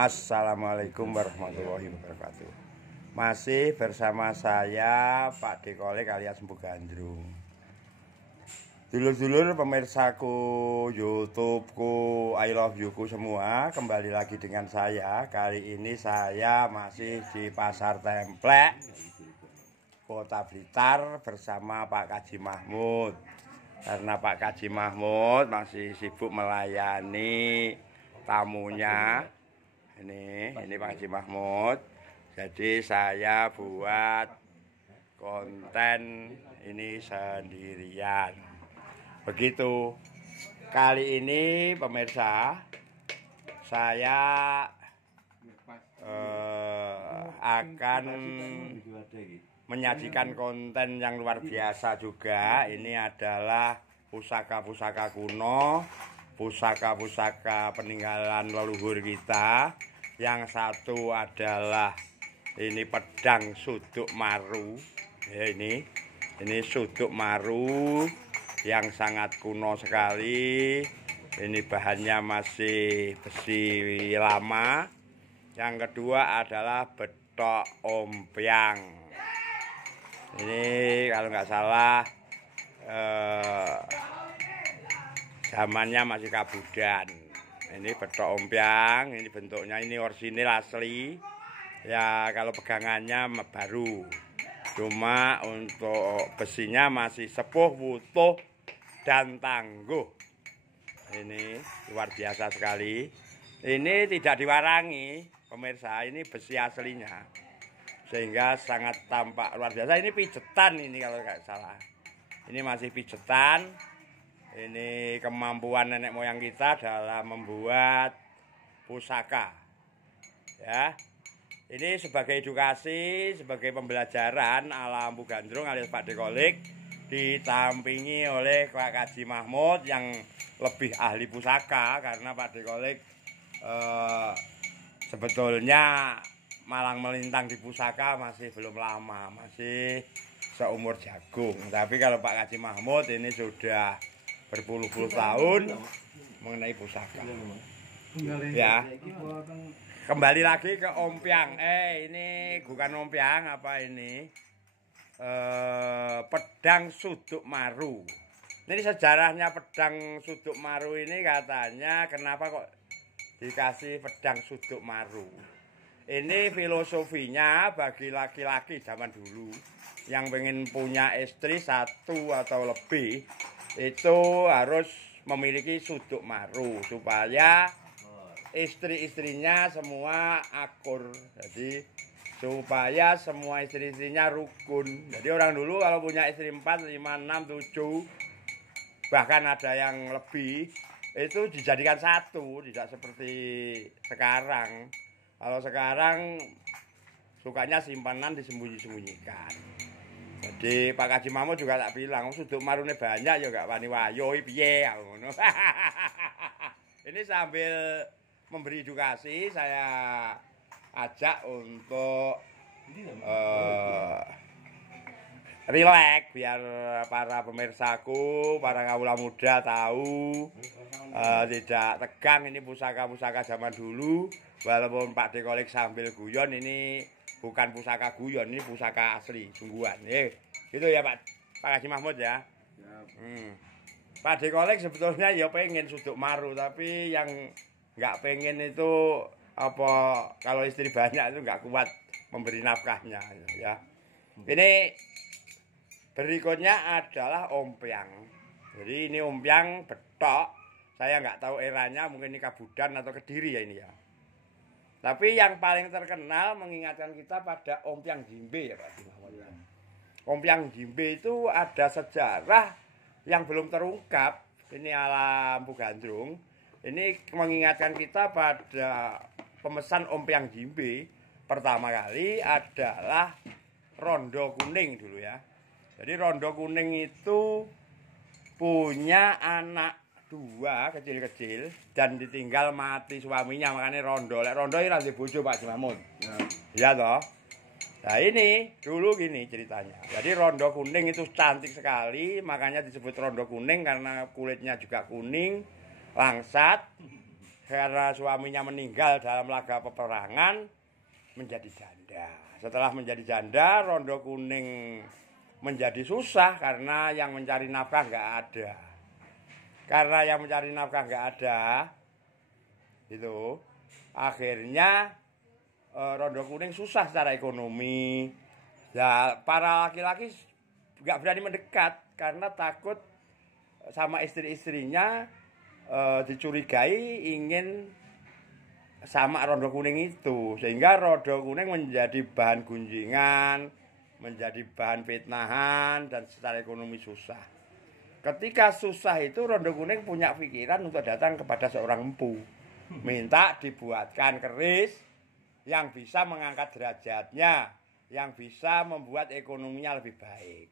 Assalamualaikum warahmatullahi wabarakatuh. Masih bersama saya Pak Dekole alias Mpu Gandrung. Dulur-dulur pemirsaku YouTubeku, I love you ku semua, kembali lagi dengan saya. Kali ini saya masih di Pasar Templek, Kota Blitar bersama Pak Kaji Mahmud. Karena Pak Kaji Mahmud masih sibuk melayani tamunya. Ini Pak Haji Mahmud. Jadi saya buat konten ini sendirian. Begitu. Kali ini pemirsa, saya akan menyajikan konten yang luar biasa juga. Ini adalah pusaka-pusaka kuno, pusaka-pusaka peninggalan leluhur kita. Yang satu adalah ini pedang suduk maru. Ya, ini suduk maru yang sangat kuno sekali. Ini bahannya masih besi lama. Yang kedua adalah betok ompyang. Ini kalau nggak salah zamannya masih Kabudan. Ini betok ompyang, ini bentuknya ini orsinil asli. Ya kalau pegangannya baru. Cuma untuk besinya masih sepuh, utuh dan tangguh. Ini luar biasa sekali. Ini tidak diwarangi, pemirsa, ini besi aslinya. Sehingga sangat tampak luar biasa. Ini pijetan ini kalau nggak salah. Ini masih pijetan. Ini kemampuan nenek moyang kita dalam membuat pusaka. Ya. Ini sebagai edukasi, sebagai pembelajaran ala Mpu Gandrung alias Pak Dekole, ditampingi oleh Pak Kaji Mahmud yang lebih ahli pusaka. Karena Pak Dekole sebetulnya malang melintang di pusaka masih belum lama, masih seumur jagung. Tapi kalau Pak Kaji Mahmud ini sudah berpuluh-puluh tahun mengenai pusaka. Ya. Kembali lagi ke ompyang. Ini bukan ompyang, apa ini? Pedang suduk maru. Ini sejarahnya pedang suduk maru ini katanya kenapa kok dikasih pedang suduk maru. Ini filosofinya bagi laki-laki zaman dulu yang pengen punya istri satu atau lebih, itu harus memiliki suduk maru supaya istri-istrinya semua akur. Jadi supaya semua istri-istrinya rukun. Jadi orang dulu kalau punya istri 4, 5, 6, 7, bahkan ada yang lebih, itu dijadikan satu, tidak seperti sekarang. Kalau sekarang sukanya simpanan disembunyi-sembunyikan. Jadi Pak Kaji Mahmud juga tak bilang, suduk marune banyak ya gak wani wayo piye ngono. Ini sambil memberi edukasi, saya ajak untuk rileks biar para pemirsaku, para kawula muda tahu tidak tegang. Ini pusaka-pusaka zaman dulu. Walaupun Pak Dekole sambil guyon, ini bukan pusaka guyon, ini pusaka asli, sungguhan. Gitu ya Pak Kaji Mahmud ya. Pak Dekole sebetulnya ya pengen suduk maru, tapi yang nggak pengen itu apa, kalau istri banyak itu nggak kuat memberi nafkahnya ya. Ini berikutnya adalah ompyang. Jadi ini ompyang betok. Saya nggak tahu eranya, mungkin ini Kabudan atau Kediri ya ini ya. Tapi yang paling terkenal mengingatkan kita pada ompyang jimbe ya Pak. Ompyang jimbe itu ada sejarah yang belum terungkap. Ini ala Mpu Gandrung. Ini mengingatkan kita pada pemesan ompyang jimbe pertama kali adalah Rondo Kuning dulu ya. Jadi Rondo Kuning itu punya anak 2 kecil-kecil dan ditinggal mati suaminya, makanya Rondo. Lek Rondo ini nanti bojo Pak Mahmud. Ya toh. Nah ini dulu gini ceritanya. Jadi Rondo Kuning itu cantik sekali, makanya disebut Rondo Kuning karena kulitnya juga kuning, langsat. karena suaminya meninggal dalam laga peperangan menjadi janda. Setelah menjadi janda, Rondo Kuning menjadi susah karena yang mencari nafkah nggak ada. Karena yang mencari nafkah nggak ada, itu akhirnya Rondo Kuning susah secara ekonomi. Ya, para laki-laki nggak berani mendekat karena takut sama istri-istrinya dicurigai ingin sama Rondo Kuning itu, sehingga Rondo Kuning menjadi bahan gunjingan, menjadi bahan fitnahan, dan secara ekonomi susah. Ketika susah itu Rondo Kuning punya pikiran untuk datang kepada seorang empu, minta dibuatkan keris yang bisa mengangkat derajatnya, yang bisa membuat ekonominya lebih baik.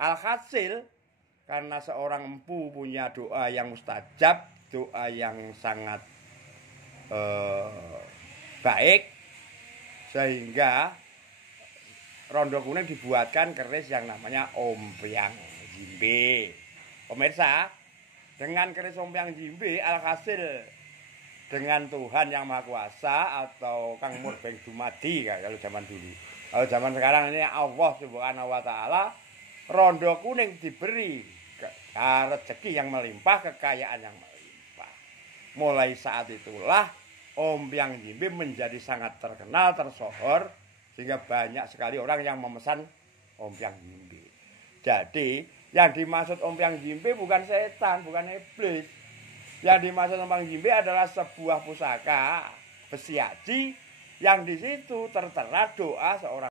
Alhasil, karena seorang empu punya doa yang mustajab, doa yang sangat baik, sehingga Rondo Kuning dibuatkan keris yang namanya Ompyang Jimbe. Pemirsa, dengan keris Ompyang Jimbe, alhasil dengan Tuhan Yang Maha Kuasa atau Kang Murbeng Dumadi kalau zaman dulu. Kalau zaman sekarang ini Allah Subhanahu wa taala, Rondo Kuning diberi rezeki yang melimpah, kekayaan yang melimpah. Mulai saat itulah Ompyang Jimbe menjadi sangat terkenal, tersohor, sehingga banyak sekali orang yang memesan Ompyang Jimbe. Jadi, yang dimaksud Ompyang Jimbe bukan setan, bukan iblis. Yang dimaksud Ompyang Jimbe adalah sebuah pusaka besi aji yang di situ tertera doa seorang